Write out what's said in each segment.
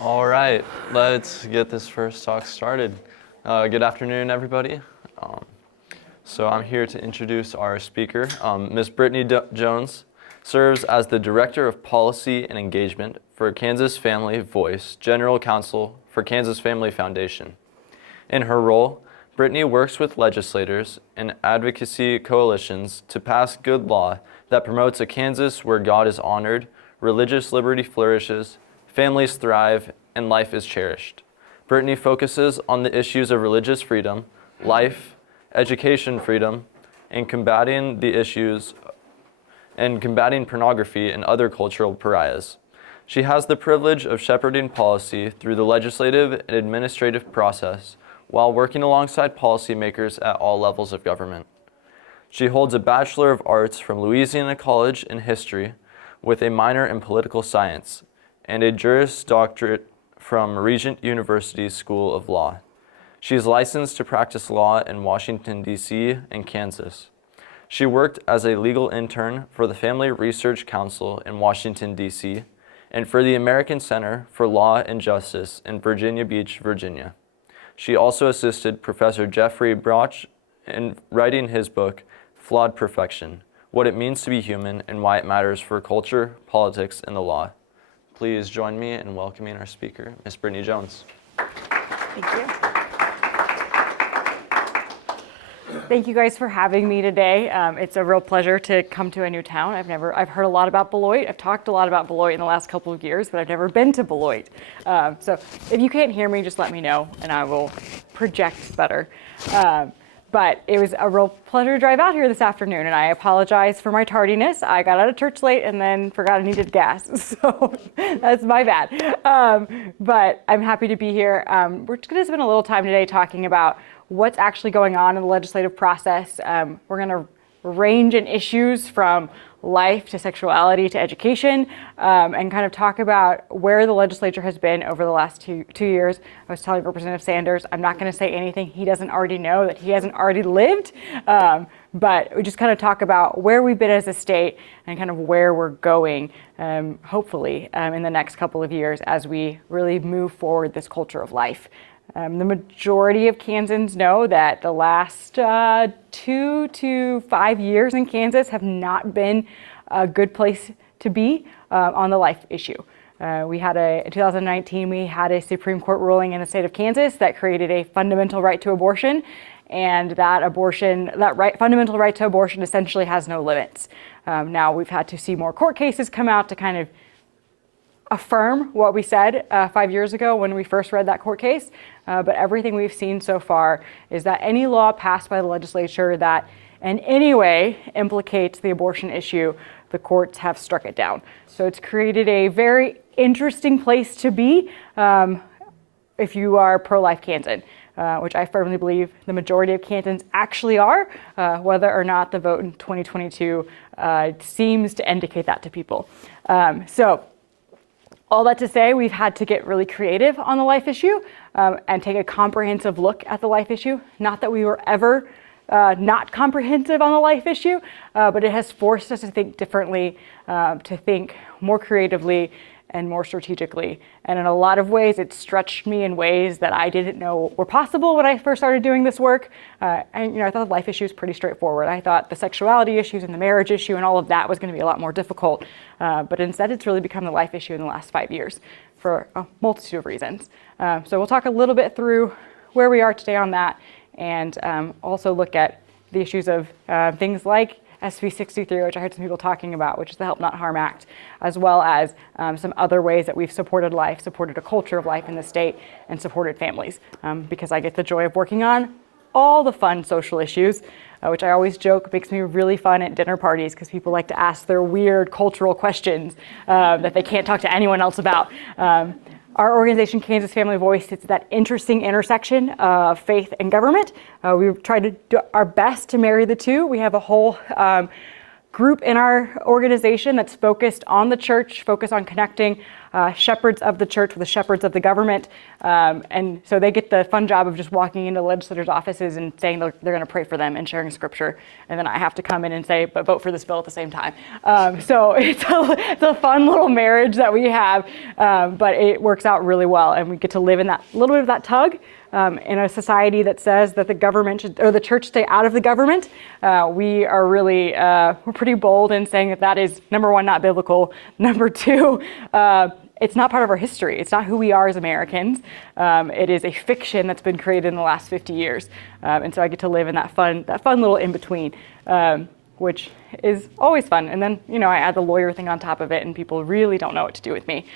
All right, let's get this first talk started. Good afternoon, everybody. So I'm here to introduce our speaker. Ms. Brittany Jones serves as the Director of Policy and Engagement for Kansas Family Voice, General Counsel for Kansas Family Foundation. In her role, Brittany works with legislators and advocacy coalitions to pass good law that promotes a Kansas where God is honored, religious liberty flourishes, families thrive, and life is cherished. Brittany focuses on the issues of religious freedom, life, education freedom, and combating pornography and other cultural pariahs. She has the privilege of shepherding policy through the legislative and administrative process while working alongside policymakers at all levels of government. She holds a Bachelor of Arts from Louisiana College in History with a minor in Political Science and a Juris Doctorate from Regent University's School of Law. She is licensed to practice law in Washington, D.C. and Kansas. She worked as a legal intern for the Family Research Council in Washington, D.C., and for the American Center for Law and Justice in Virginia Beach, Virginia. She also assisted Professor Jeffrey Broch in writing his book, Flawed Perfection: What It Means to Be Human and Why It Matters for Culture, Politics, and the Law. Please join me in welcoming our speaker, Ms. Brittany Jones. Thank you. Thank you guys for having me today. It's a real pleasure to come to a new town. I've heard a lot about Beloit. I've talked a lot about Beloit in the last couple of years, but I've never been to Beloit. So if you can't hear me, just let me know and I will project better. But it was a real pleasure to drive out here this afternoon, and I apologize for my tardiness. I got out of church late and then forgot I needed gas, so that's my bad. But I'm happy to be here. We're just gonna spend a little time today talking about what's actually going on in the legislative process. We're gonna range in issues from life to sexuality to education, and kind of talk about where the legislature has been over the last two years. I was telling Representative Sanders, I'm not going to say anything he doesn't already know, that he hasn't already lived, but we just kind of talk about where we've been as a state and kind of where we're going, hopefully, in the next couple of years as we really move forward this culture of life. The majority of Kansans know that the last 2 to 5 years in Kansas have not been a good place to be on the life issue. In 2019, we had a Supreme Court ruling in the state of Kansas that created a fundamental right to abortion, and fundamental right to abortion essentially has no limits. Now we've had to see more court cases come out to kind of affirm what we said 5 years ago when we first read that court case, but everything we've seen so far is that any law passed by the legislature that in any way implicates the abortion issue, the courts have struck it down. So it's created a very interesting place to be if you are pro-life Kansan, which I firmly believe the majority of Kansans actually are, whether or not the vote in 2022 seems to indicate that to people. All that to say, we've had to get really creative on the life issue and take a comprehensive look at the life issue. Not that we were ever not comprehensive on the life issue, but it has forced us to think differently, to think more creatively and more strategically. And in a lot of ways, it stretched me in ways that I didn't know were possible when I first started doing this work. I thought the life issue was pretty straightforward. I thought the sexuality issues and the marriage issue and all of that was going to be a lot more difficult. But instead, it's really become the life issue in the last 5 years for a multitude of reasons. So we'll talk a little bit through where we are today on that, and also look at the issues of things like SB 63, which I heard some people talking about, which is the Help Not Harm Act, as well as some other ways that we've supported life, supported a culture of life in the state, and supported families, because I get the joy of working on all the fun social issues, which I always joke makes me really fun at dinner parties because people like to ask their weird cultural questions that they can't talk to anyone else about. Our organization, Kansas Family Voice, sits at that interesting intersection of faith and government. We've tried to do our best to marry the two. We have a whole group in our organization that's focused on the church, focused on connecting shepherds of the church, we're the shepherds of the government. And so they get the fun job of just walking into legislators' offices and saying they're going to pray for them and sharing scripture. And then I have to come in and say, but vote for this bill at the same time. So it's a fun little marriage that we have, but it works out really well. And we get to live in that little bit of that tug. In a society that says that the government should, or the church stay out of the government, we are really, we're pretty bold in saying that that is, number one, not biblical. Number two, it's not part of our history. It's not who we are as Americans. It is a fiction that's been created in the last 50 years. And so I get to live in that fun little in-between, which is always fun. And then, I add the lawyer thing on top of it, and people really don't know what to do with me.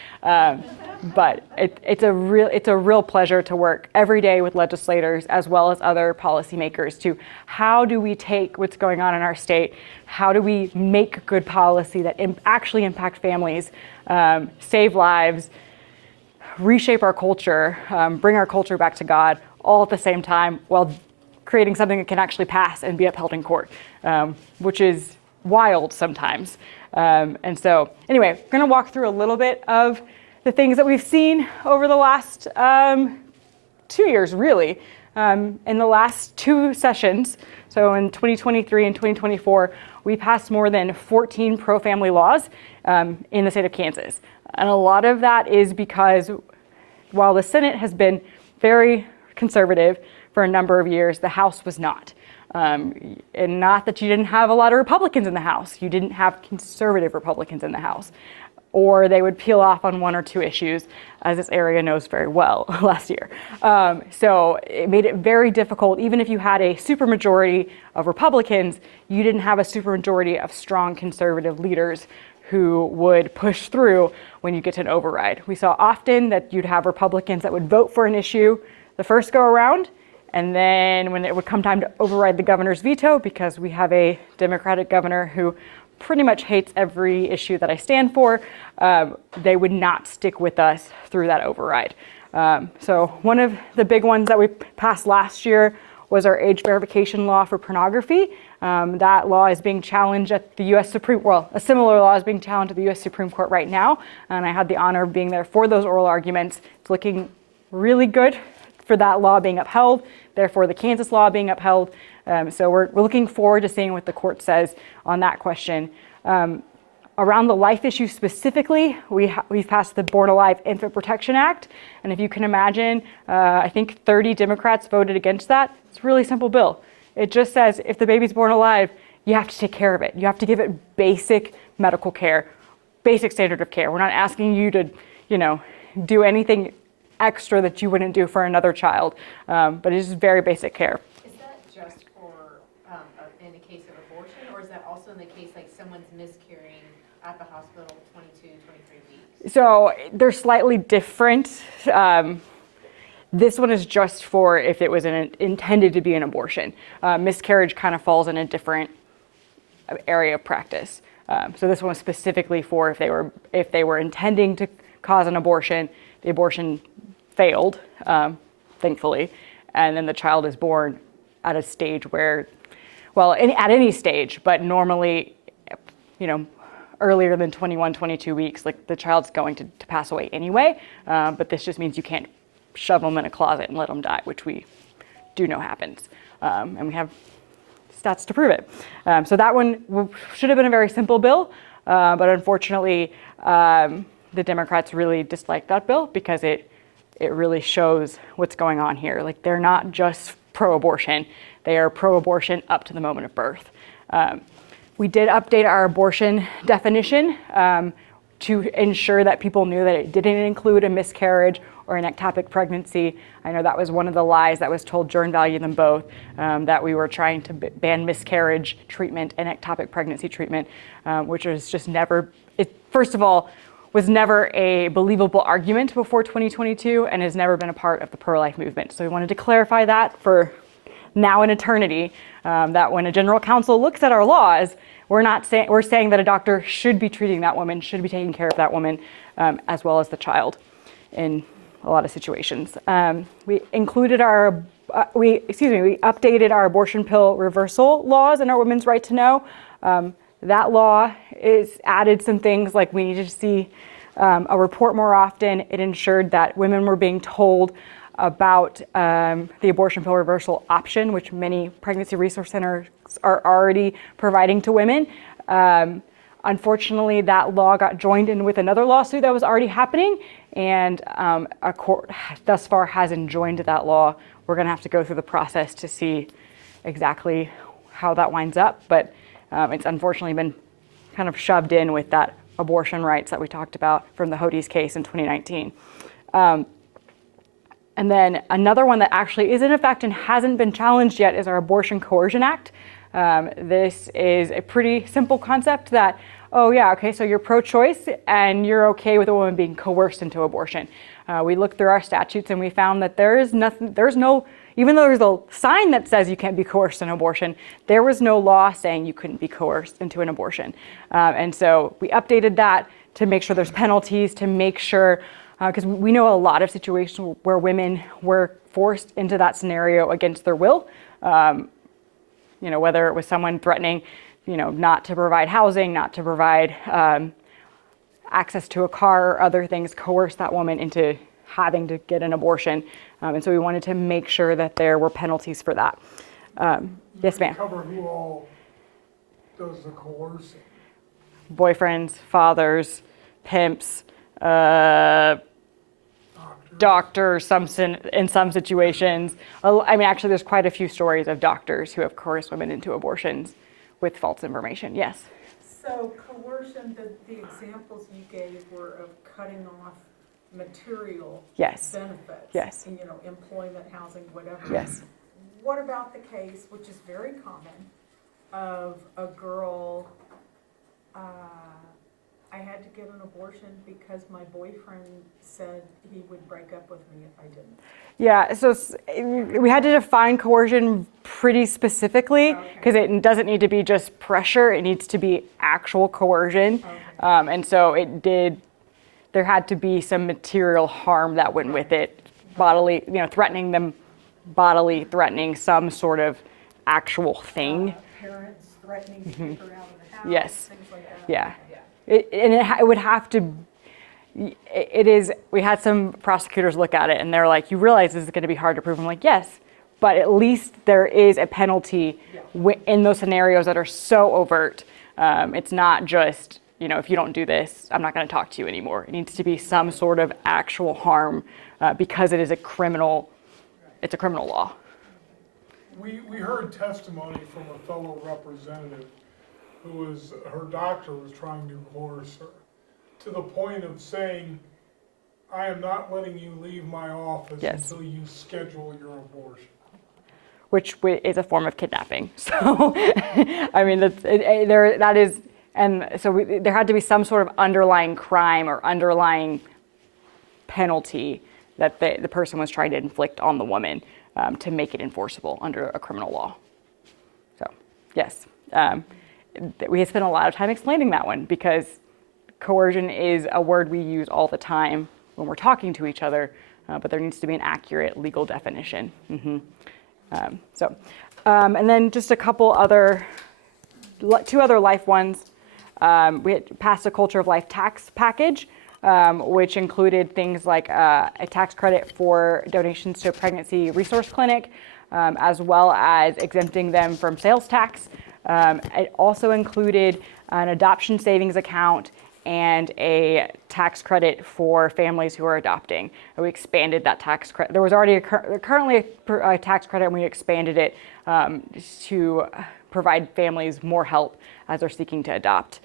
But it's a real pleasure to work every day with legislators as well as other policymakers to how do we take what's going on in our state, how do we make good policy that actually impact families, save lives, reshape our culture, bring our culture back to God, all at the same time while creating something that can actually pass and be upheld in court, which is wild sometimes. And so anyway, we're going to walk through a little bit of the things that we've seen over the last 2 years, really. In the last two sessions, so in 2023 and 2024, we passed more than 14 pro-family laws in the state of Kansas. And a lot of that is because while the Senate has been very conservative for a number of years, the House was not. And not that you didn't have a lot of Republicans in the House. You didn't have conservative Republicans in the House. Or they would peel off on one or two issues, as this area knows very well last year. So it made it very difficult. Even if you had a supermajority of Republicans, you didn't have a supermajority of strong conservative leaders who would push through when you get to an override. We saw often that you'd have Republicans that would vote for an issue the first go around, and then when it would come time to override the governor's veto, because we have a Democratic governor who pretty much hates every issue that I stand for, they would not stick with us through that override. So one of the big ones that we passed last year was our age verification law for pornography. That law is being challenged at the U.S. a similar law is being challenged at the U.S. Supreme Court right now, and I had the honor of being there for those oral arguments. It's looking really good for that law being upheld, therefore the Kansas law being upheld. So we're looking forward to seeing what the court says on that question. Around the life issue specifically, we've passed the Born Alive Infant Protection Act. And if you can imagine, I think 30 Democrats voted against that. It's a really simple bill. It just says if the baby's born alive, you have to take care of it. You have to give it basic medical care, basic standard of care. We're not asking you to, do anything extra that you wouldn't do for another child, but it's just very basic care. Is that just for in the case of abortion, or is that also in the case like someone's miscarrying at the hospital 22, 23 weeks? So they're slightly different. This one is just for if it was intended to be an abortion. Miscarriage kind of falls in a different area of practice. So this one was specifically for if they were intending to cause an abortion, the abortion failed, thankfully, and then the child is born at a stage where, at any stage, but normally, earlier than 21, 22 weeks, like the child's going to pass away anyway, but this just means you can't shove them in a closet and let them die, which we do know happens, and we have stats to prove it. So that one should have been a very simple bill, but unfortunately, the Democrats really disliked that bill because it really shows what's going on here. Like, they're not just pro-abortion, they are pro-abortion up to the moment of birth. We did update our abortion definition to ensure that people knew that it didn't include a miscarriage or an ectopic pregnancy. I know that was one of the lies that was told during Value Them Both, that we were trying to ban miscarriage treatment and ectopic pregnancy treatment, which was just never, first of all, was never a believable argument before 2022 and has never been a part of the pro-life movement. So we wanted to clarify that for now and eternity, that when a general counsel looks at our laws, we're saying that a doctor should be treating that woman, should be taking care of that woman, as well as the child in a lot of situations. We included we updated our abortion pill reversal laws and our women's right to know. That law is added some things like we needed to see a report more often. It ensured that women were being told about the abortion pill reversal option, which many pregnancy resource centers are already providing to women. Unfortunately, that law got joined in with another lawsuit that was already happening, and a court thus far hasn't joined that law. We're going to have to go through the process to see exactly how that winds up, but it's unfortunately been kind of shoved in with that abortion rights that we talked about from the Hodis case in 2019. And then another one that actually is in effect and hasn't been challenged yet is our Abortion Coercion Act. This is a pretty simple concept that, oh yeah, okay, so you're pro-choice and you're okay with a woman being coerced into abortion. We looked through our statutes and we found that even though there's a sign that says you can't be coerced in abortion, there was no law saying you couldn't be coerced into an abortion. And so we updated that to make sure there's penalties, to make sure, because we know a lot of situations where women were forced into that scenario against their will. Whether it was someone threatening, not to provide housing, not to provide access to a car or other things, coerce that woman into having to get an abortion. And so we wanted to make sure that there were penalties for that. Yes, ma'am. Cover who all does the coercing. Boyfriends, fathers, pimps, doctors, in some situations. Actually, there's quite a few stories of doctors who have coerced women into abortions with false information. Yes. So coercion, the examples you gave were of cutting off material Yes. benefits. Yes. Employment, housing, whatever. Yes. What about the case, which is very common, of a girl, I had to get an abortion because my boyfriend said he would break up with me if I didn't? Yeah, so we had to define coercion pretty specifically because it doesn't need to be just pressure, it needs to be actual coercion. And so there had to be some material harm that went with it, bodily, threatening them, bodily threatening some sort of actual thing. Parents threatening to kick her out of the house, Yes. things like that? Yeah. It would have to, we had some prosecutors look at it and they're like, you realize this is going to be hard to prove. I'm like, yes, but at least there is a penalty in those scenarios that are so overt. It's not just, if you don't do this, I'm not going to talk to you anymore. It needs to be some sort of actual harm because it is it's a criminal law. We heard testimony from a fellow representative her doctor was trying to coerce her to the point of saying, I am not letting you leave my office until you schedule your abortion. Which is a form of kidnapping. So, that is, and so there had to be some sort of underlying crime or underlying penalty that the person was trying to inflict on the woman to make it enforceable under a criminal law. So, yes. We spent a lot of time explaining that one because coercion is a word we use all the time when we're talking to each other, but there needs to be an accurate legal definition. And then just two other life ones. We had passed a Culture of Life tax package, which included things like a tax credit for donations to a pregnancy resource clinic, as well as exempting them from sales tax. It also included an adoption savings account and a tax credit for families who are adopting. And we expanded that tax credit. There was already currently a tax credit, and we expanded it to provide families more help as they're seeking to adopt.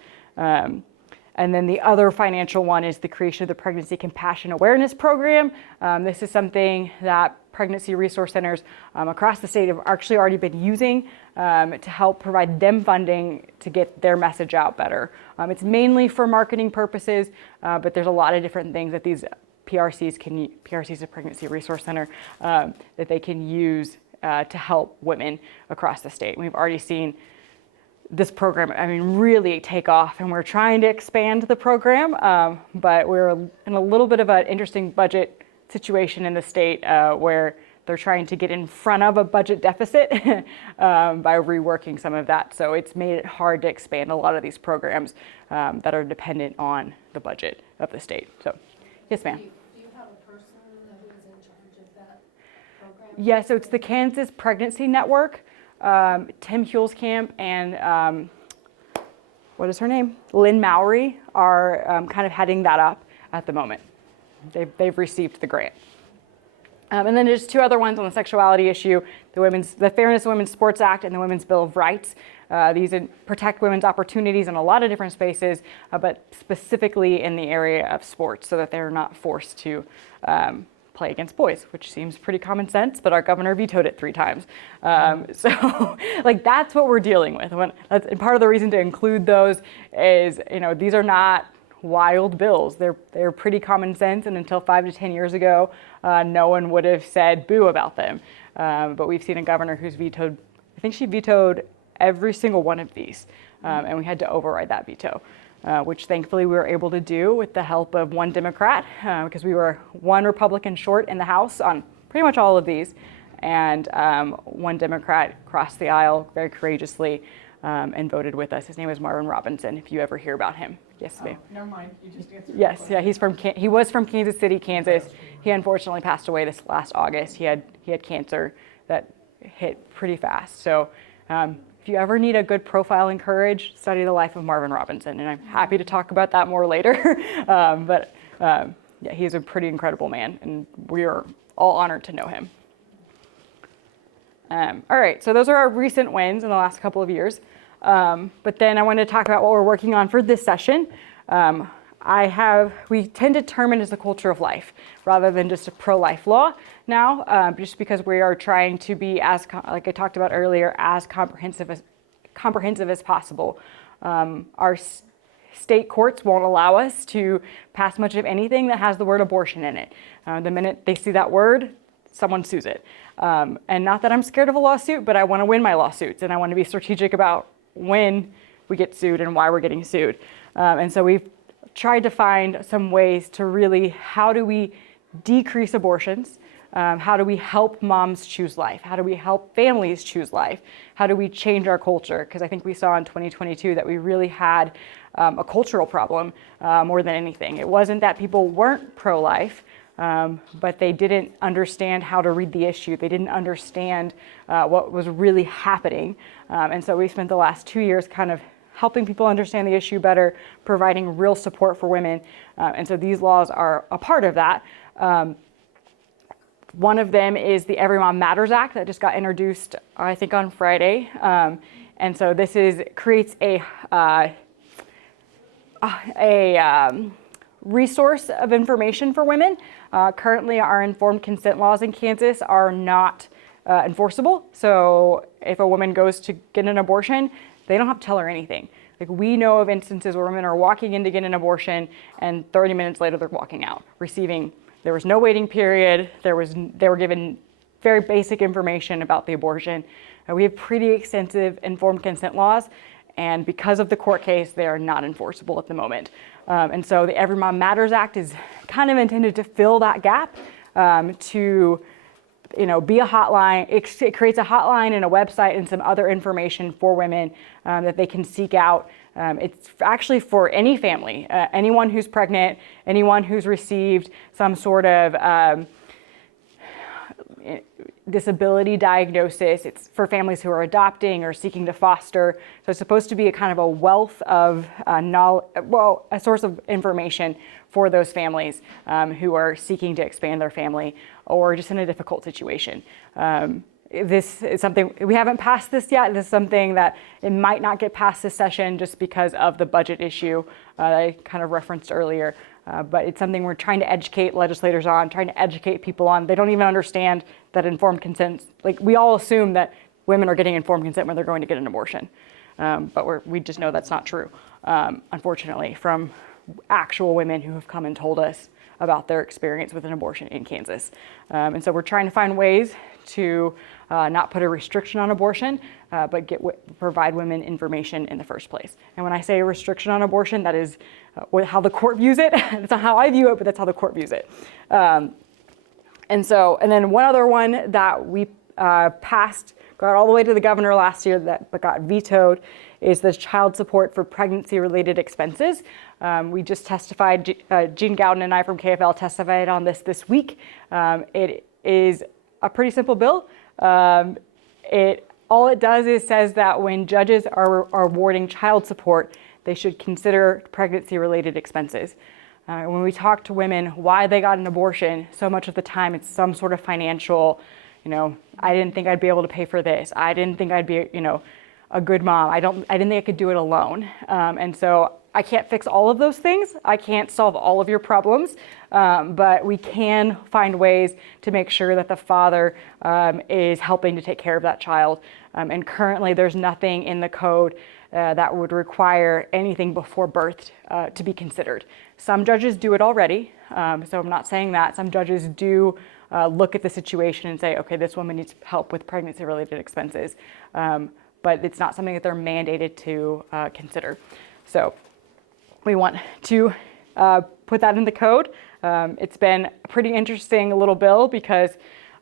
And then the other financial one is the creation of the Pregnancy Compassion Awareness Program. This is something that pregnancy resource centers across the state have actually already been using to help provide them funding to get their message out better. It's mainly for marketing purposes, but there's a lot of different things that these PRCs, a Pregnancy Resource Center, that they can use to help women across the state. We've already seen this program, really take off, and we're trying to expand the program, but we're in a little bit of an interesting budget situation in the state where they're trying to get in front of a budget deficit by reworking some of that. So it's made it hard to expand a lot of these programs that are dependent on the budget of the state. So, yes, ma'am. Do you have a person who is in charge of that program? Yeah, so it's the Kansas Pregnancy Network. Tim Hulskamp and what is her name? Lynn Mowry are kind of heading that up at the moment. They've received the grant. And then there's two other ones on the sexuality issue, the Fairness in Women's Sports Act and the Women's Bill of Rights. These protect women's opportunities in a lot of different spaces, but specifically in the area of sports so that they're not forced to play against boys, which seems pretty common sense, but our governor vetoed it 3 times. So like that's what we're dealing with. And part of the reason to include those is, these are not wild bills. They're pretty common sense, and until 5 to 10 years ago, no one would have said boo about them. But we've seen a governor who's vetoed, I think she vetoed every single one of these, and we had to override that veto, which thankfully we were able to do with the help of one Democrat, because we were one Republican short in the House on pretty much all of these, and one Democrat crossed the aisle very courageously and voted with us. His name is Marvin Robinson, if you ever hear about him. Yes, ma'am. Never mind, you just answered. Yes, yeah, he was from Kansas City, Kansas. He unfortunately passed away this last August. He had cancer that hit pretty fast. So if you ever need a good profile in courage, study the life of Marvin Robinson, and I'm happy to talk about that more later. But yeah, he's a pretty incredible man, and we are all honored to know him. All right, so those are our recent wins in the last couple of years. But then I wanted to talk about what we're working on for this session. We tend to term it as a culture of life rather than just a pro-life law now, just because we are trying to be, as like I talked about earlier, as comprehensive as possible. Our state courts won't allow us to pass much of anything that has the word abortion in it. The minute they see that word, someone sues it. And not that I'm scared of a lawsuit, but I want to win my lawsuits, and I want to be strategic about when we get sued and why we're getting sued. And so we've tried to find some ways to really, how do we decrease abortions? How do we help moms choose life? How do we help families choose life? How do we change our culture? Because I think we saw in 2022 that we really had a cultural problem more than anything. It wasn't that people weren't pro-life, but they didn't understand how to read the issue. They didn't understand what was really happening. And so we spent the last 2 years kind of helping people understand the issue better, providing real support for women. And so these laws are a part of that. One of them is the Every Mom Matters Act that just got introduced, I think, on Friday. And so this creates a resource of information for women. Currently, our informed consent laws in Kansas are not enforceable. So if a woman goes to get an abortion, they don't have to tell her anything. Like, we know of instances where women are walking in to get an abortion, and 30 minutes later they're walking out, there was no waiting period. They were given very basic information about the abortion. We have pretty extensive informed consent laws, and because of the court case, they are not enforceable at the moment. And so the Every Mom Matters Act is kind of intended to fill that gap, to be a hotline. It creates a hotline and a website and some other information for women that they can seek out. It's actually for any family, anyone who's pregnant, anyone who's received some sort of disability diagnosis. It's for families who are adopting or seeking to foster. So it's supposed to be a kind of a wealth of knowledge, a source of information for those families who are seeking to expand their family or just in a difficult situation. This is something, we haven't passed this yet. This is something that it might not get passed this session just because of the budget issue that I kind of referenced earlier. But it's something we're trying to educate legislators on, trying to educate people on. They don't even understand that informed consent, like, we all assume that women are getting informed consent when they're going to get an abortion. But we just know that's not true, unfortunately, from actual women who have come and told us about their experience with an abortion in Kansas. And so we're trying to find ways to not put a restriction on abortion, but provide women information in the first place. And when I say a restriction on abortion, that is how the court views it. It's not how I view it, but that's how the court views it. And And then one other one that we passed, got all the way to the governor last year, but got vetoed, is the child support for pregnancy-related expenses. We just testified, Jean Gowden and I from KFL testified on this week. It is a pretty simple bill. All it does is says that when judges are awarding child support, they should consider pregnancy-related expenses. When we talk to women why they got an abortion, so much of the time it's some sort of financial, I didn't think I'd be able to pay for this. I didn't think I'd be, a good mom. I didn't think I could do it alone. And so I can't fix all of those things. I can't solve all of your problems, but we can find ways to make sure that the father is helping to take care of that child. And currently there's nothing in the code that would require anything before birth to be considered. Some judges do it already, so I'm not saying that. Some judges do look at the situation and say, okay, this woman needs help with pregnancy-related expenses, but it's not something that they're mandated to consider. So we want to put that in the code. It's been a pretty interesting little bill because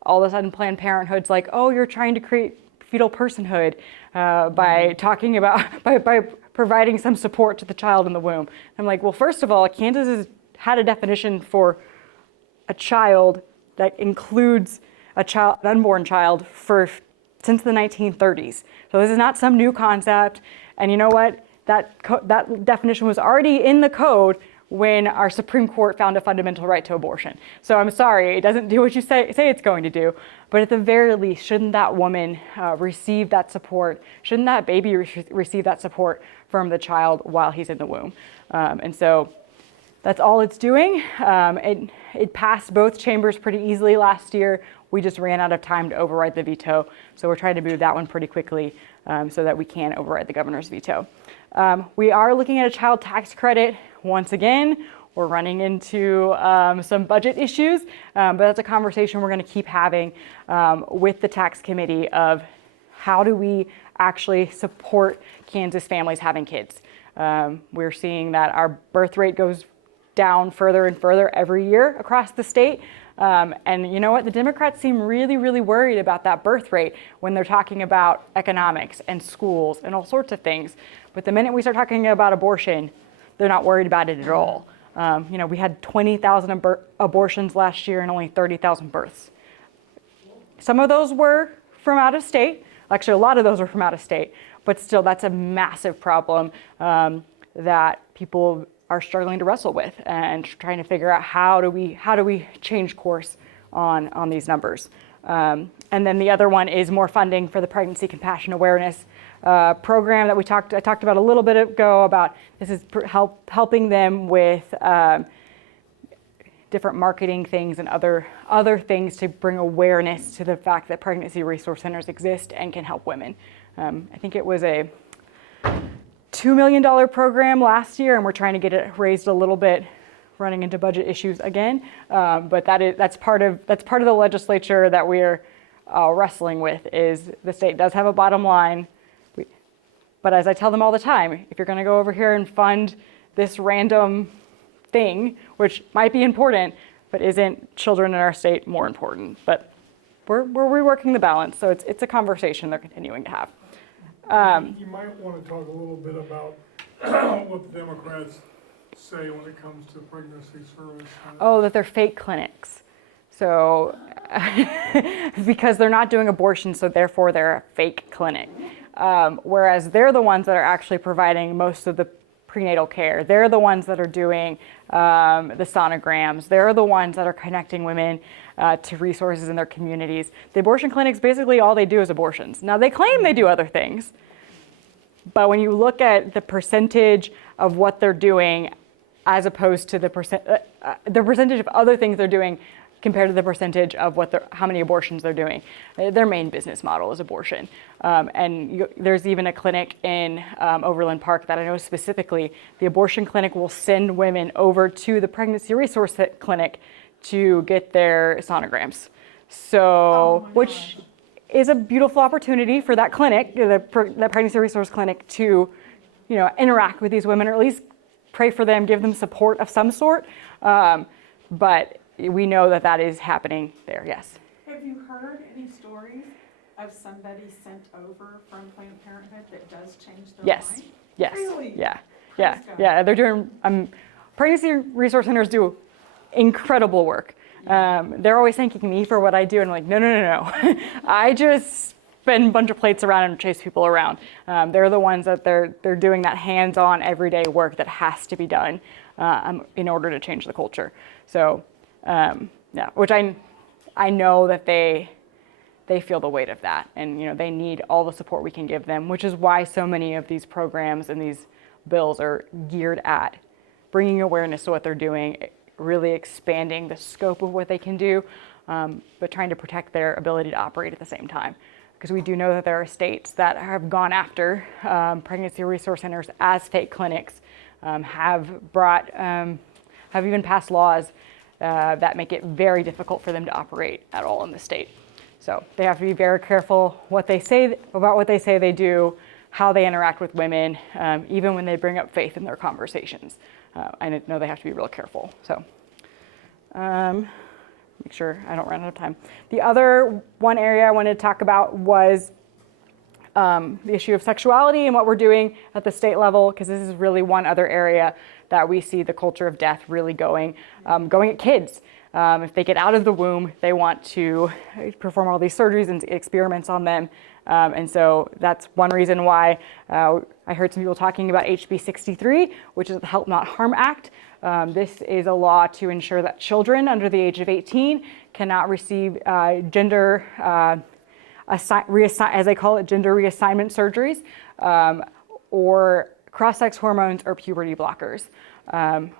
all of a sudden Planned Parenthood's like, oh, you're trying to create fetal personhood by talking about, by providing some support to the child in the womb. I'm like, well, first of all, Kansas has had a definition for a child that includes an unborn child since the 1930s. So this is not some new concept. And you know what? That definition was already in the code when our Supreme Court found a fundamental right to abortion. So I'm sorry, it doesn't do what you say it's going to do, but at the very least, shouldn't that woman receive that support? Shouldn't that baby receive that support from the child while he's in the womb? And so that's all it's doing. It passed both chambers pretty easily last year. We just ran out of time to override the veto. So we're trying to move that one pretty quickly so that we can override the governor's veto. We are looking at a child tax credit. Once again, we're running into some budget issues, but that's a conversation we're going to keep having with the tax committee of how do we actually support Kansas families having kids. We're seeing that our birth rate goes down further and further every year across the state. And you know what? The Democrats seem really, really worried about that birth rate when they're talking about economics and schools and all sorts of things. But the minute we start talking about abortion, they're not worried about it at all. We had 20,000 abortions last year and only 30,000 births. Some of those were from out of state. Actually, a lot of those were from out of state. But still, that's a massive problem that people are struggling to wrestle with and trying to figure out how do we change course on these numbers. And then the other one is more funding for the Pregnancy Compassion Awareness program that I talked about a little bit ago. About this is helping them with different marketing things and other things to bring awareness to the fact that pregnancy resource centers exist and can help women. I think it was a $2 million program last year, and we're trying to get it raised a little bit, running into budget issues again. But that's part of the legislature that we're wrestling with. Is the state does have a bottom line, but as I tell them all the time, if you're going to go over here and fund this random thing, which might be important, but isn't children in our state more important? But we're reworking the balance, so it's a conversation they're continuing to have. You might want to talk a little bit about what the Democrats say when it comes to pregnancy service. Oh, that they're fake clinics. So, because they're not doing abortion, so therefore they're a fake clinic. Whereas they're the ones that are actually providing most of the prenatal care. They're the ones that are doing the sonograms. They're the ones that are connecting women to resources in their communities. The abortion clinics, basically all they do is abortions. Now, they claim they do other things, but when you look at the percentage of what they're doing as opposed to the percentage of other things they're doing compared to the percentage of how many abortions they're doing, their main business model is abortion. There's even a clinic in Overland Park that I know specifically, the abortion clinic will send women over to the pregnancy resource clinic to get their sonograms. So, which is a beautiful opportunity for that clinic, the pregnancy resource clinic, to, interact with these women, or at least pray for them, give them support of some sort. But we know that that is happening there, yes. Have you heard any stories of somebody sent over from Planned Parenthood that does change their Yes, mind? yes, Really? yeah, Praise God. yeah. They're doing, pregnancy resource centers do incredible work. They're always thanking me for what I do, and I'm like, no. I just spin a bunch of plates around and chase people around. They're the ones that they're doing that hands-on everyday work that has to be done in order to change the culture. So, yeah, which I know that they feel the weight of that, and they need all the support we can give them, which is why so many of these programs and these bills are geared at bringing awareness to what they're doing, really expanding the scope of what they can do, but trying to protect their ability to operate at the same time. Because we do know that there are states that have gone after pregnancy resource centers as fake clinics, have even passed laws that make it very difficult for them to operate at all in the state. So they have to be very careful what they say about what they say they do, how they interact with women, even when they bring up faith in their conversations. I know they have to be real careful. So make sure I don't run out of time. The other one area I wanted to talk about was the issue of sexuality and what we're doing at the state level, because this is really one other area that we see the culture of death really going at kids. If they get out of the womb, they want to perform all these surgeries and experiments on them. And so that's one reason why I heard some people talking about HB 63, which is the Help Not Harm Act. This is a law to ensure that children under the age of 18 cannot receive gender, as they call it, gender reassignment surgeries, or cross-sex hormones or puberty blockers. And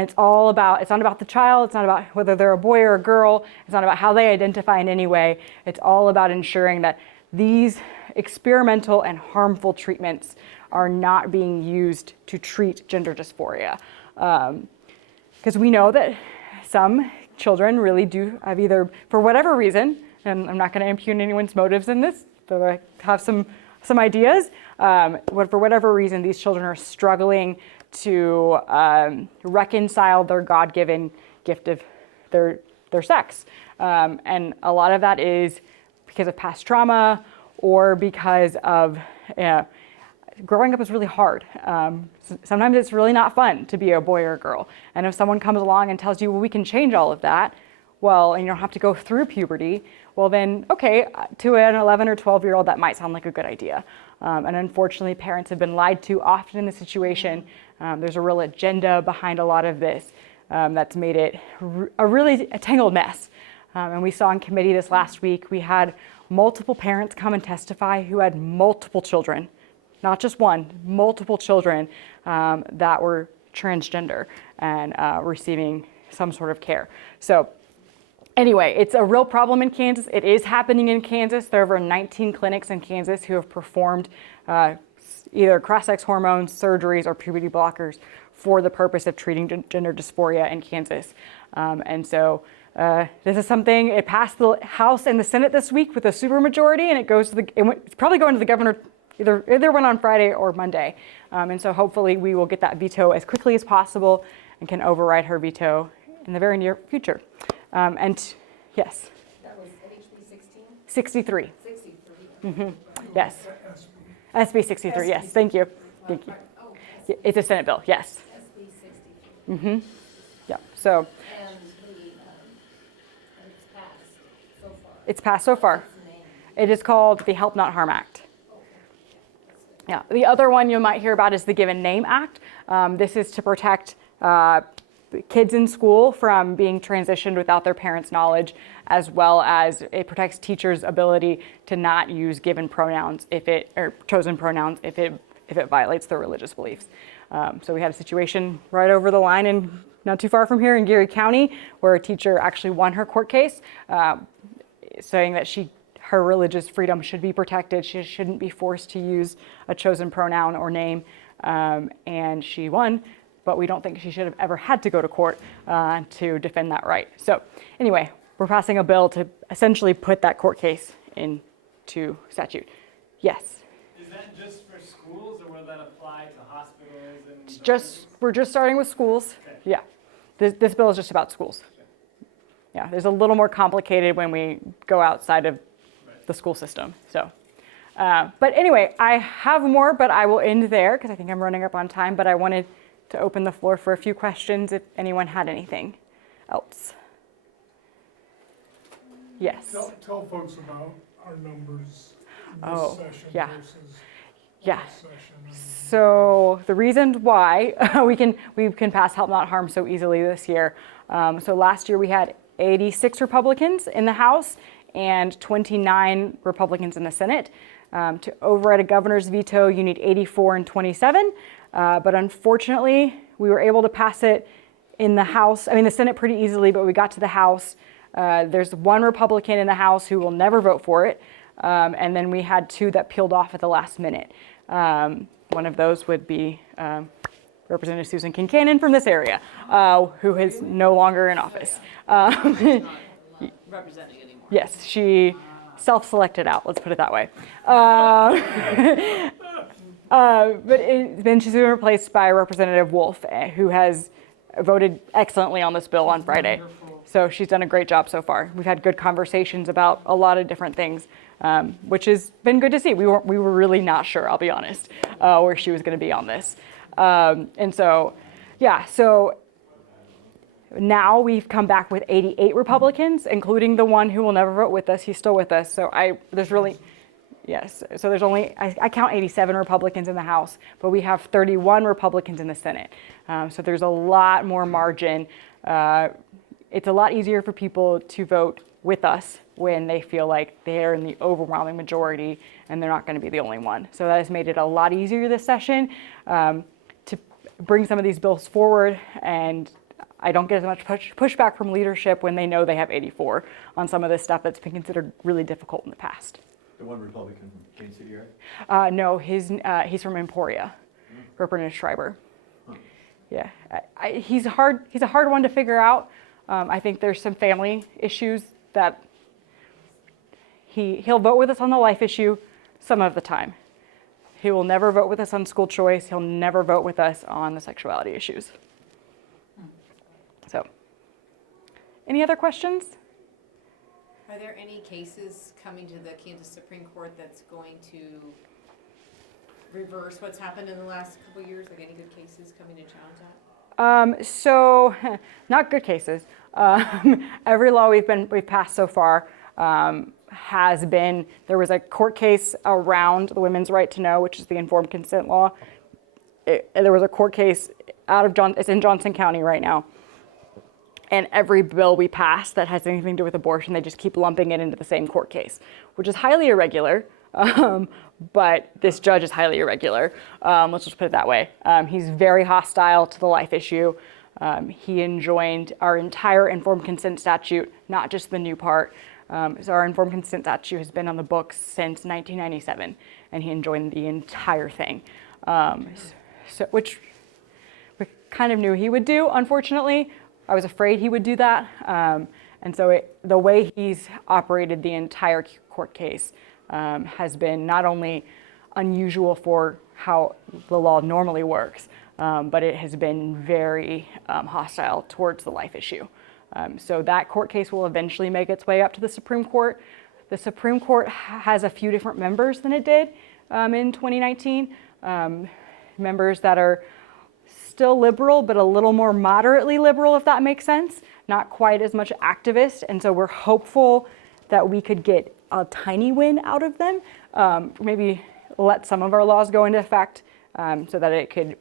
it's not about the child, it's not about whether they're a boy or a girl, it's not about how they identify in any way. It's all about ensuring that these experimental and harmful treatments are not being used to treat gender dysphoria. Because we know that some children really do have either, for whatever reason, and I'm not going to impugn anyone's motives in this, but I have some ideas, but for whatever reason, these children are struggling to reconcile their God-given gift of their sex. And a lot of that is because of past trauma or because of growing up is really hard. Sometimes it's really not fun to be a boy or a girl. And if someone comes along and tells you, well, we can change all of that, well, and you don't have to go through puberty, well then, okay, to an 11 or 12-year-old, that might sound like a good idea. And unfortunately, parents have been lied to often in the situation. There's a real agenda behind a lot of this that's made it a really tangled mess. And we saw in committee this last week, we had multiple parents come and testify who had multiple children, not just one, multiple children that were transgender and receiving some sort of care. So anyway, it's a real problem in Kansas. It is happening in Kansas. There are over 19 clinics in Kansas who have performed either cross-sex hormones, surgeries, or puberty blockers for the purpose of treating gender dysphoria in Kansas. And so this is something, it passed the House and the Senate this week with a supermajority, and it's probably going to the governor either went on Friday or Monday. And so hopefully we will get that veto as quickly as possible and can override her veto in the very near future. And yes. That was HB 16? 63. 63. Mm-hmm. Yes. SB 63, yes, thank you. Thank you. Oh, It's a Senate bill, yes. SB 63. Mm-hmm. Yeah, so And it's passed so far. it's passed so far. What's its name? It is called the Help Not Harm Act. Yeah, the other one you might hear about is the Given Name Act. This is to protect kids in school from being transitioned without their parents' knowledge, as well as it protects teachers' ability to not use given pronouns or chosen pronouns if it violates their religious beliefs. So we had a situation right over the line and not too far from here in Geary County, where a teacher actually won her court case, saying that her religious freedom should be protected. She shouldn't be forced to use a chosen pronoun or name, and she won. But we don't think she should have ever had to go to court to defend that right. So anyway, we're passing a bill to essentially put that court case into statute. Yes? Is that just for schools, or will that apply to hospitals? And We're just starting with schools. Okay. Yeah. This bill is just about schools. Yeah, there's a little more complicated when we go outside of the school system. So, but anyway, I have more, but I will end there because I think I'm running up on time. But I wanted to open the floor for a few questions if anyone had anything else. Yes. Tell folks about our numbers Oh, this session yeah. versus Yeah. last session. So the reasons why we can pass help not harm so easily this year. So last year we had 86 Republicans in the House and 29 Republicans in the Senate. To override a governor's veto, you need 84 and 27. But unfortunately, we were able to pass it in the House, the Senate pretty easily, but we got to the House. There's one Republican in the House who will never vote for it. And then we had two that peeled off at the last minute. One of those would be Representative Susan Kincannon from this area, who is no longer in office. Representing anymore. Yes, she self-selected out, let's put it that way. Then she's been replaced by Representative Wolf, who has voted excellently on this bill on Friday. So she's done a great job so far. We've had good conversations about a lot of different things, which has been good to see. We were really not sure, I'll be honest, where she was going to be on this. And so, yeah, so now we've come back with 88 Republicans, including the one who will never vote with us. He's still with us. So there's only, I count 87 Republicans in the House, but we have 31 Republicans in the Senate. So there's a lot more margin. It's a lot easier for people to vote with us when they feel like they're in the overwhelming majority and they're not going to be the only one. So that has made it a lot easier this session to bring some of these bills forward, and I don't get as much pushback from leadership when they know they have 84 on some of this stuff that's been considered really difficult in the past. The one Republican from Kansas City, right? No, he's from Emporia, Representative Schreiber. Yeah, he's a hard one to figure out. I think there's some family issues that he'll vote with us on the life issue some of the time. He will never vote with us on school choice. He'll never vote with us on the sexuality issues. So, any other questions? Are there any cases coming to the Kansas Supreme Court that's going to reverse what's happened in the last couple of years? Like any good cases coming to challenge that? So, not good cases. Every law we've passed so far has been, there was a court case around the women's right to know, which is the informed consent law. There was a court case it's in Johnson County right now. And every bill we pass that has anything to do with abortion, they just keep lumping it into the same court case, which is highly irregular. But this judge is highly irregular. Let's just put it that way. He's very hostile to the life issue. He enjoined our entire informed consent statute, not just the new part. So our informed consent statute has been on the books since 1997, and he enjoined the entire thing, which we kind of knew he would do, unfortunately. I was afraid he would do that. And so the way he's operated the entire court case has been not only unusual for how the law normally works, but it has been very hostile towards the life issue. So that court case will eventually make its way up to the Supreme Court. The Supreme Court has a few different members than it did in 2019. Members that are still liberal, but a little more moderately liberal, if that makes sense. Not quite as much activist. And so we're hopeful that we could get a tiny win out of them. Maybe let some of our laws go into effect so that it could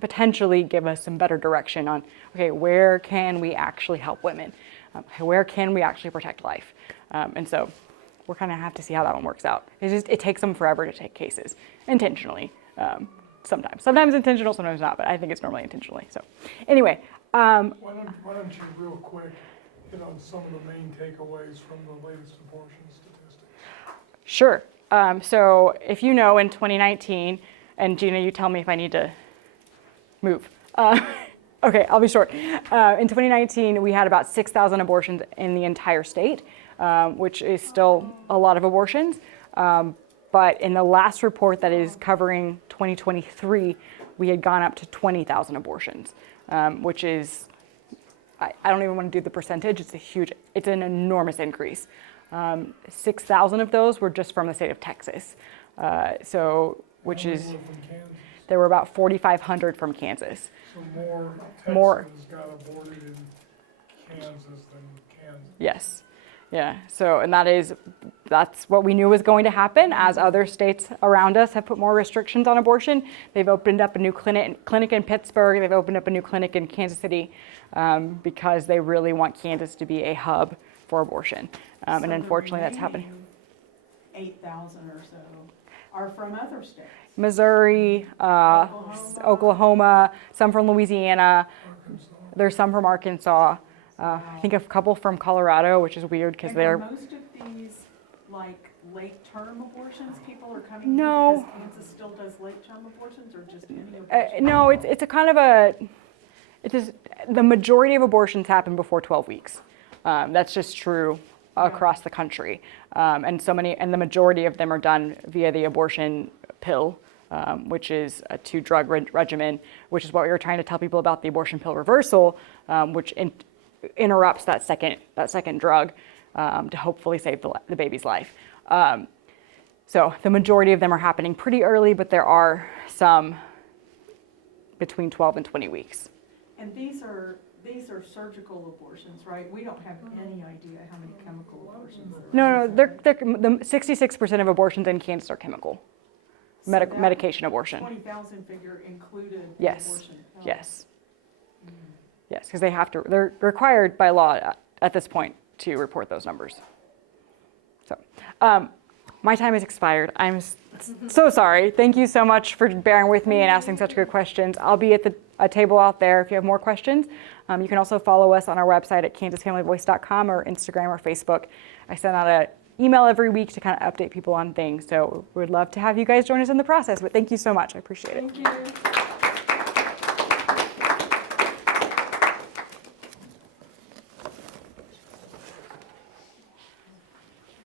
potentially give us some better direction on, okay, where can we actually help women? Where can we actually protect life? And so we're kind of have to see how that one works out. It takes them forever to take cases, intentionally. Sometimes intentional, sometimes not, but I think it's normally intentionally. So anyway. Why don't you real quick hit on some of the main takeaways from the latest abortion statistics? Sure. So if you know, in 2019, and Gina, you tell me if I need to move. Okay, I'll be short. In 2019, we had about 6,000 abortions in the entire state, which is still a lot of abortions. But in the last report that is covering 2023, we had gone up to 20,000 abortions, which is I don't even want to do the percentage. It's an enormous increase. 6,000 of those were just from the state of Texas. Which is, Anyone from Kansas? there were about 4,500 from Kansas. So more More. Texans got aborted in Kansas than Kansas. Yes. Yeah. So, and that's what we knew was going to happen as other states around us have put more restrictions on abortion. They've opened up a new clinic in Pittsburgh. They've opened up a new clinic in Kansas City because they really want Kansas to be a hub for abortion. And unfortunately, that's happening. 8,000 or so are from other states. Missouri, Oklahoma, some from Louisiana. Arkansas. There's some from Arkansas. I think a couple from Colorado, which is weird because And they're. are most of these like late-term abortions people are coming No. here because Kansas still does late-term abortions, or just any abortion? No, it's a kind of the majority of abortions happen before 12 weeks. That's just true across the country. And the majority of them are done via the abortion pill, which is a 2-drug regimen, which is what we were trying to tell people about the abortion pill reversal, which interrupts that second drug to hopefully save the baby's life. So the majority of them are happening pretty early, but there are some between 12 and 20 weeks. And these are surgical abortions, right? We don't have any idea how many chemical abortions there are. No, the 66% of abortions in Kansas are chemical. So that Medication abortion. 20,000 figure included the Yes. abortion pill. Yes. Yes, because they're required by law at this point to report those numbers. So, my time has expired. I'm so sorry. Thank you so much for bearing with me and asking such good questions. I'll be at a table out there if you have more questions. You can also follow us on our website at kansasfamilyvoice.com or Instagram or Facebook. I send out an email every week to kind of update people on things. So we'd love to have you guys join us in the process. But thank you so much. I appreciate it. Thank you.